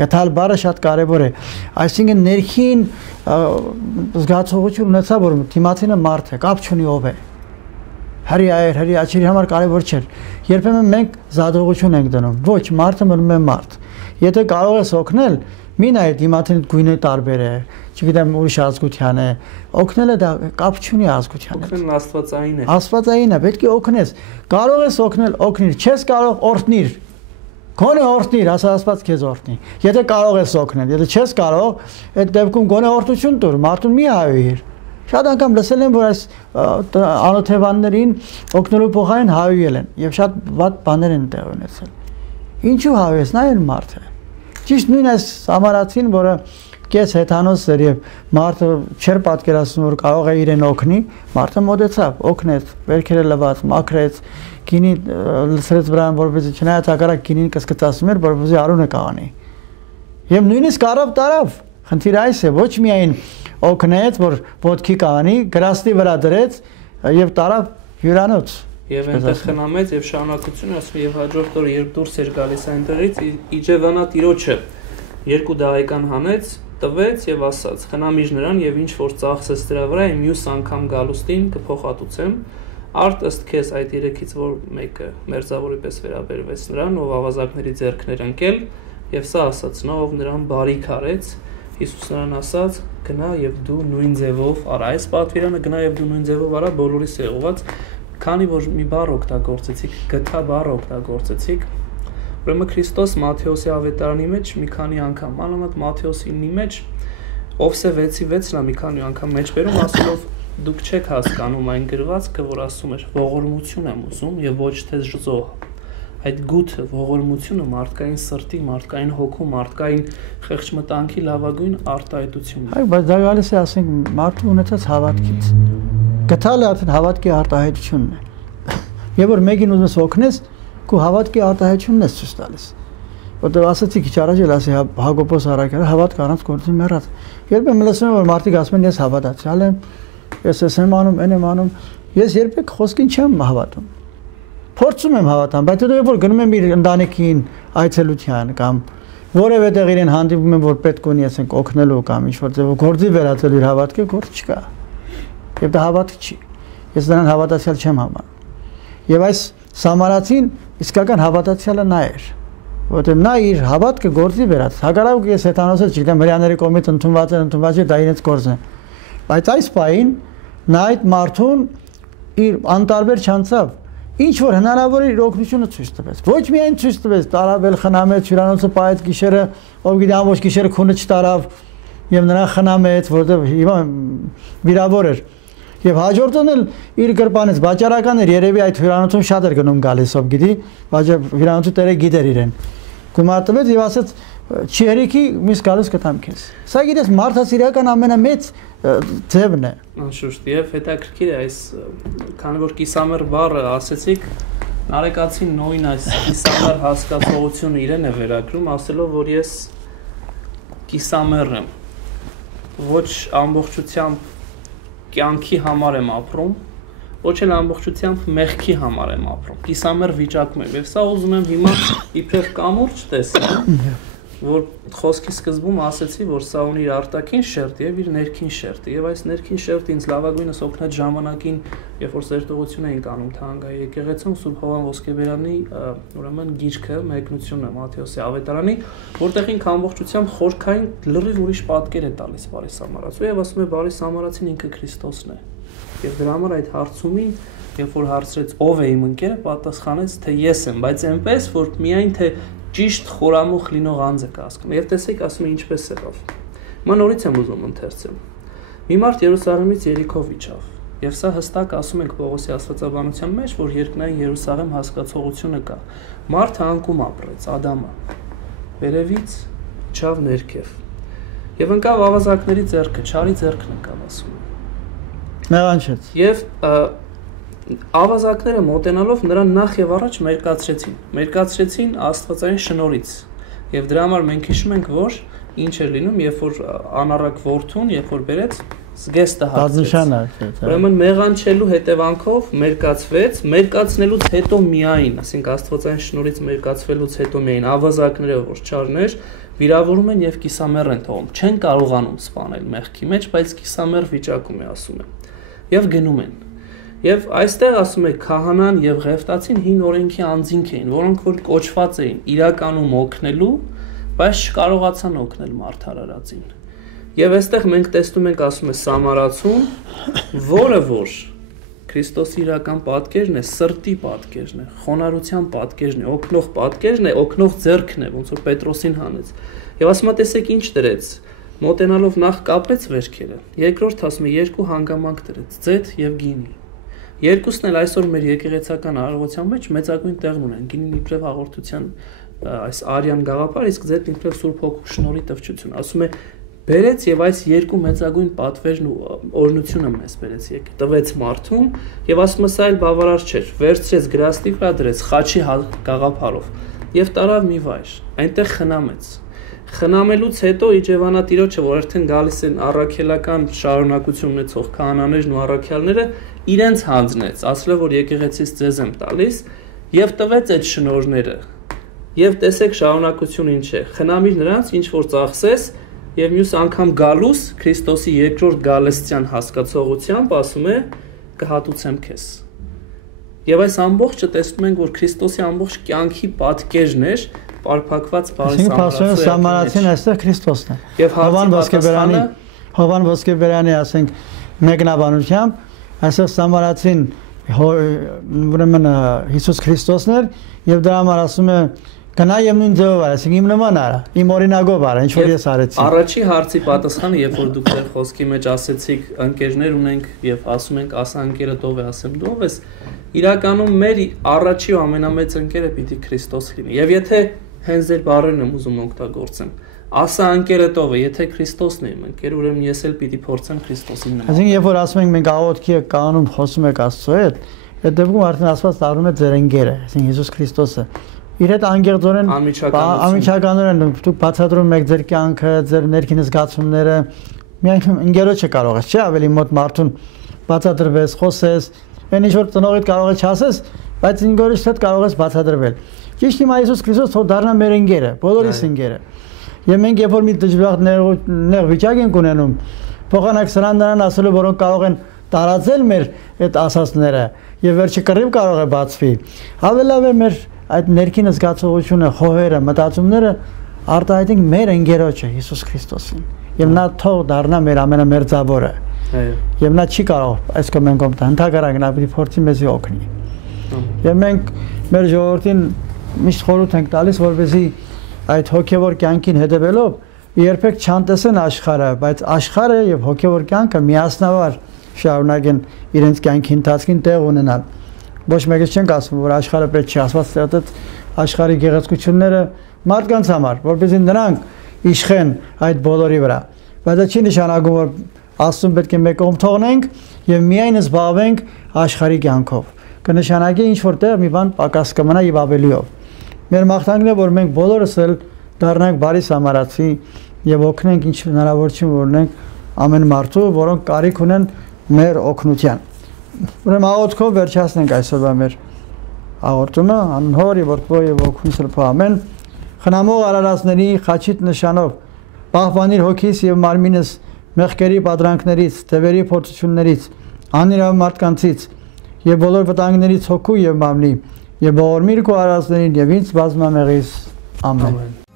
Գտալ բառը շատ կարևոր է։ Այսինքն ներքին զգացողություն ունեցա, որ դիմացինը մարդ է, կապ չունի ով է։ Հրի աչերի համար կարևոր չէ։ Երբեմն մենք զադողություն ենք դնում։ Ոչ, մարդը մնում է մարդ։ Եթե կարող ես օգնել, մի նայ դիմացին գույնը տարբեր է, չգիտեմ ուրիշ ազգության է, օգնելը դա կապ չունի ազգության հետ։ Օգնելն աստվածային է։ Աստվածային է, պետք է օգնես։ Կարող ես օգնել, օգնիր, չես կարող օրհնիր։ Գոնե օրհնիր, ասա Աստված քեզ օրհնի։ Եթե կարող ես օգնել, եթե չես կարող, այդ դեպքում գոնե օրհնություն տուր, մարդուն մի հայիր։ Շատ անգամ լսել եմ, որ այս անօթևաններին օգնելու փոխարեն հայել են եւ շատ վատ բաներ են տեղ ունեցել։ Ինչու հայես, նա էլ մարդ է։ Ճիշտ նույն այս Սամարացին, որը կես հեթանոս էր եւ մարդը չէր պատկերացնում, որ կարող է իրեն օգնի, մարդը մոտեցավ, օգնեց, վերքերը լվաց, մաքրեց, գինի լցրեց վրան, որպեսզի չնայած հակառակ գինին կսկծացում էր, որպեսզի արունը կանի։ Եվ նույնիսկ առավ տարավ, խնդիրը այս է, ոչ միայն օգնեց, որ ոտքի կանի, գրաստի վրա դրեց եւ տարավ հյուրանոց։ Եվ այնտեղ խնամեց եւ շարունակությունը ասում եւ հաջորդ օրը երբ դուրս էր գալիս այնտեղից իջևանա տիրոջը երկու դահեկան հանեց, տվեց եւ ասաց. «Խնամիջ նրան եւ ինչ որ ծախսես դրա վրա, իմ մյուս անգամ գալուստին կփոխհատուցեմ»։ Արդ ըստ քեզ այդ երեքից որ մեկը մերձավորի պես վերաբերվեց նրան, ով ավազակների ձեռքներ ընկել, եւ սա ասաց նա, ով նրան բարիք արեց։ Հիսուս նրան ասաց. «Գնա եւ դու նույն ձևով արա»։ Այս պատվիրանը գնա եւ դու նույն ձևով արա բոլորիս է ուղղված, քանի որ մի բառ օգտագործեցիք, գթա բառ օգտագործեցիք։ Ուրեմն Քրիստոս Մատթեոսի ավետարանի մեջ մի քանի անգամ, մանավանդ Մատթեոս 9-ի մեջ, Ովսե 6:6-ն է մի քանի անգամ մեջբերում ասելով դուք չեք հասկանում այն գրվածքը, որ ասում էր ողորմություն եմ ուզում եւ ոչ թե զոհ։ Այդ գութը ողորմությունը մարդկային սրտի, մարդկային հոգու, մարդկային խեղճմտանքի լավագույն արտահայտությունն է։ Այո, բայց դա գալիս է, ասենք, մարդու ունեցած հավատքից։ Գտալը արդեն հավատքի արտահայտությունն է։ Եվ որ մեկին ուզում ես օգնես, քո հավատքի արտահայտությունն ես ցույց տալիս։ Որտեղ ասացի քիչ առաջ էլ ասի Հակոբոս առաքյալը հավատք առանց գործի մեռած։ Երբեմն լսում եմ որ մարդիկ ասում են ես հավատացյալ եմ, ես եմ անում, այն եմ անում, ես երբեք խոսքին չեմ հավատում։ Փորձում եմ հավատամ, բայց հետո որ գնում եմ իր ընտանիքին այցելության կամ որևէ տեղ իրեն հանդիպում եմ որ պետք ունի ասենք օգնելու կամ ինչ-որ ձևով գործի վերածել իր հավատքը, գործ չկա։ Եվ դա հավատք չի։ Ես նրան հավատացյալ չեմ համարում։ Եվ այս Սամարացին իսկական հավատացյալը նա էր, որովհետև նա իր հավատքը գործի վերած։ Հակառակ ես հեթանոսը չգիտեմ հрьяաների կողմից ընդունված է, դա իրենց գործն է։ Բայց այս պահին նա այդ մարդուն իր անտարբեր չանցավ, ինչ որ հնարավոր է իր օգնությունը ցույց տվեց։ Ոչ միայն ցույց տվեց, տարավ էլ խնամեց, հյուրանոցը պահեց գիշերը, ով գիտի ամբողջ գիշերը քունը չտարավ եւ նրան խնամեց, որովհետև հիմա վիրավոր էր։ Եվ հաջորդն էլ իր գրպանից վաճառական էր, երևի այդ հյուրանոցում շատ էր գնում գալիս, ով գիտի, հյուրանոցի տերը գիտեր իրեն։ Գումարտվեց եւ ասաց չի հերիքի միս գալիս կտամ քեզ։ Սա գիտես մարդասիրական ամենամեծ ձևն է։ Անշուշտ եւ հետաքրքիր է այս քանի որ կիսամեռ բառը ասեցիք, Նարեկացին նույն այս կիսամեռ հասկացողությունը իրեն է վերագրում, ասելով որ ես կիսամեռ եմ, ոչ ամբողջությամբ կյանքի համար եմ ապրում, ոչ էլ ամբողջությամբ մեղքի համար եմ ապրում։ Կիսամեռ վիճակում եմ։ Եվ սա ուզում եմ հիմա իբրև կամուրջ տեսնել, որ խոսքի սկզբում ասեցի, որ սա ունի իր արտաքին շերտ եւ իր ներքին շերտը։ Եվ այս ներքին շերտը ինձ լավագույնս օգնեց ժամանակին, երբ որ սերտողություն էինք անում Թանգայի եկեղեցում Սուրբ Հովան Ոսկեբերյանի ուրեմն գիրքը Մեկնությունը Մատթեոսի ավետարանի, որտեղ ինքը ամբողջությամբ խորքային լրիվ ուրիշ պատկեր է տալիս Բարի Սամարացու եւ ասում է Բարի Սամարացին ինքը Քրիստոսն է։ Եվ դրա համար այդ հարցումին, երբ որ հարցրեց ով է իմ ընկերը, պատասխանեց թե ես եմ, բայց այնպես որ միայն թե ճիշտ խորամուխ լինող անձը կհասկանա։ Եվ տեսեք, ասում է ինչպես եղավ։ Ման նորից եմ ուզում ընթերցել։ Մի մարդ Երուսաղեմից Երիքով իջավ, եւ սա հստակ ասում ենք Պողոսի աստվածաբանության մեջ, որ երկնային Երուսաղեմ հասկացողությունը կա։ Մարդը անկում ապրեց, Ադամը։ Վերևից իջավ ներքև։ Եվ ընկավ ավազակների ձեռքը, չարի ձեռքն ընկավ ասում։ Մեղանչեց։ Եվ ավազակները մոտենալով նրան նախ եւ առաջ մերկացրեցին աստվածային շնորհից եւ դրա համար մենք հիշում ենք որ ինչ էր լինում երբ որ անառակ որդուն երբ որ բերեց զգեստը հացվեց։ Ուրեմն մեղանչելու հետևանքով մերկացվեց, մերկացնելուց հետո միայն, ասենք Աստվածային շնորհից մերկացվելուց հետո միայն ավազակները որ չարներ, վիրավորում են եւ կիսամեռ են թողում։ Չեն կարողանում սպանել մեղքի մեջ, բայց կիսամեռ վիճակում է ասում են։ Եվ գնում են։ Եվ այստեղ ասում է քահանան եւ Ղևտացին հին օրենքի անձինք էին, որոնք որ կոչված էին իրականում օգնելու, բայց չկարողացան օգնել մարդարարածին։ Եվ այստեղ մենք տեսնում ենք, ասում է Սամարացուն, որը որ Քրիստոսի իրական պատկերն է, սրտի պատկերն է, խոնարհության պատկերն է, օգնող պատկերն է, օգնող ձեռքն է, ոնց որ Պետրոսին հանեց։ Եվ ասում է, տեսեք ինչ դրեց, մոտենալով նախ կապեց վերքերը, երկրորդ ասում է երկու հանգամանք դրեց, ձեթ եւ գինի։ Երկուսն էլ այսօր մեր եկեղեցական արարողության մեջ մեծագույն տեղ ունեն, գինին իբրև հաղորդության այս արյան գաղափար, իսկ ձեթն իբրև Սուրբ Հոգու շնորհի տվչություն։ Ասում է բերեց եւ այս երկու մեծագույն պատվերն ու օրհնությունը մեզ բերեց եկե տվեց մարդուն եւ ասում է սա էլ բավարար չէր, վերցրեց գրաստի վրա դրեց խաչի գաղափարով եւ տարավ մի վայր, այնտեղ խնամեց։ Խնամելուց հետո Իջևանատիրոջը, որ արդեն գալիս են առաքելական շարունակություն ունեցող քահանաներն ու առաքյալները, իրենց հանձնեց, ասելով որ եկեղեցից ձեզ եմ տալիս եւ տվեց այդ շնորհները։ Եվ տեսեք շարունակություն ինչ է։ Խնամիր նրանց, ինչ որ ծախսես, եւ մյուս անգամ գալուս Քրիստոսի երկրորդ գալստյան հասկացողությամբ ասում է կհատուցեմ քեզ։ Եվ այս ամբողջը տեսնում ենք, որ Քրիստոսի ամբողջ կյանքի պատկերն էր պարփակված բարի Սամարացին այստեղ Քրիստոսն է։ Եվ Հովան Ոսկեբերյանի ասենք մեկնաբանությամբ այստեղ Սամարացին ուրեմն Հիսուս Քրիստոսն էր եւ դրա համար ասում է գնա եւ նույն ձևով արա, ասենք իմ նման արա, իմ օրինակով արա, ինչ որ ես արեցի։ Առաջի հարցի պատասխանը, երբ որ դուք ձեր խոսքի մեջ ասեցիք ընկերներ ունենք եւ ասում ենք ասա ընկերդ ով է, ասեմ դու ով ես, իրականում մեր առաջի ու ամենամեծ ընկերը պիտի Քրիստոս լինի։ Եվ եթե հենց ձեր բառերն եմ ուզում օգտագործեմ, ասա ընկերդ ով է, եթե Քրիստոսն է իմ ընկերը, ուրեմն ես էլ պիտի փորձեմ Քրիստոսին նման։ Այսինքն երբ որ ասում ենք մենք աղոթքի կանոնում խոսում ենք Աստծո հետ, այդ դեպքում արդեն Աստված դառնում է ձեր ընկերը, այսինքն Հիսուս Քրիստոսը։ Իր հետ անգեղձորեն անմիջականորեն դուք բացատրում եք ձեր կյանքը, ձեր ներքին զգացումները, միայն ընկերոջը կարող ես, չէ՞, ավելի մոտ մարդուն բացատրվես, խոսես, այն ինչ որ ծնողիդ կարող է չասես, բայց ընկերոջդ հետ կարող ես բացատրվել։ Ճիշտ հիմա Հիսուս Քրիստոս թող դառնա մեր ընկերը, բոլորիս ընկերը։ Եվ մենք երբ որ մի դժվար նեղ վիճակ ենք ունենում, փոխանակ սրան նրան ասելու, որոնք կարող են տարածել մեր այդ ասածները, եւ վերջի կռիվ կարող է բացվի։ Ավելի է մեր այդ ներքին զգացողությունը, խոհերը, մտածումները արտահայտենք մեր ընկերոջը Հիսուս Քրիստոսին։ Եվ նա թող դառնա մեր ամենամերձավորը։ Եվ նա չի կարող այս կոմեն կոմտա ընդհանրապես նա պիտի փորձի մեզի օգնի։ Եվ մենք մեր ժողովրդին միշտ խորհուրդ ենք տալիս, որպեսզի այդ հոգևոր կյանքին հետևելով երբեք չանտեսեն աշխարհը, բայց աշխարհը եւ հոգևոր կյանքը միասնաբար շարունակեն իրենց կյանքի ընթացքին տեղ ունենալ։ Ոչ մեկից չենք ասում, որ աշխարհը պետք չի, Աստված ստեղծեց աշխարհի գեղեցկությունները մարդկանց համար, որպեսզի նրանք իշխեն այդ բոլորի վրա։ Բայց դա չի նշանակում, որ Աստծուն պետք է մեկողմ թողնենք եւ միայն զբաղվենք աշխարհի կյանքով։ Կնշանակի ինչ որտեղ մի բան պակաս կմնա եւ ավելիով։ Մեր մաղթանքն է, որ մենք բոլորս էլ դառնանք բարի Սամարացի եւ օգնենք ինչ հնարավորություն ունենք ամեն մարդու, որոնք կարիք ունեն մեր օգնության։ Ուրեմն աղոթքով վերջացնենք այսօրվա մեր աղոթումը, անհոր եւ որդու եւ օգնի սրբո ամեն։ Խնամող արարածների խաչիտ նշանով պահպանիր հոգիս եւ մարմինս մեղքերի պատրանքներից, թևերի փորձություններից, անիրավ մարդկանցից եւ բոլոր վտանգներից հոգու եւ մարմնի եւ ողորմիր քո արարածներին եւ ինձ բազմամեղից ամեն։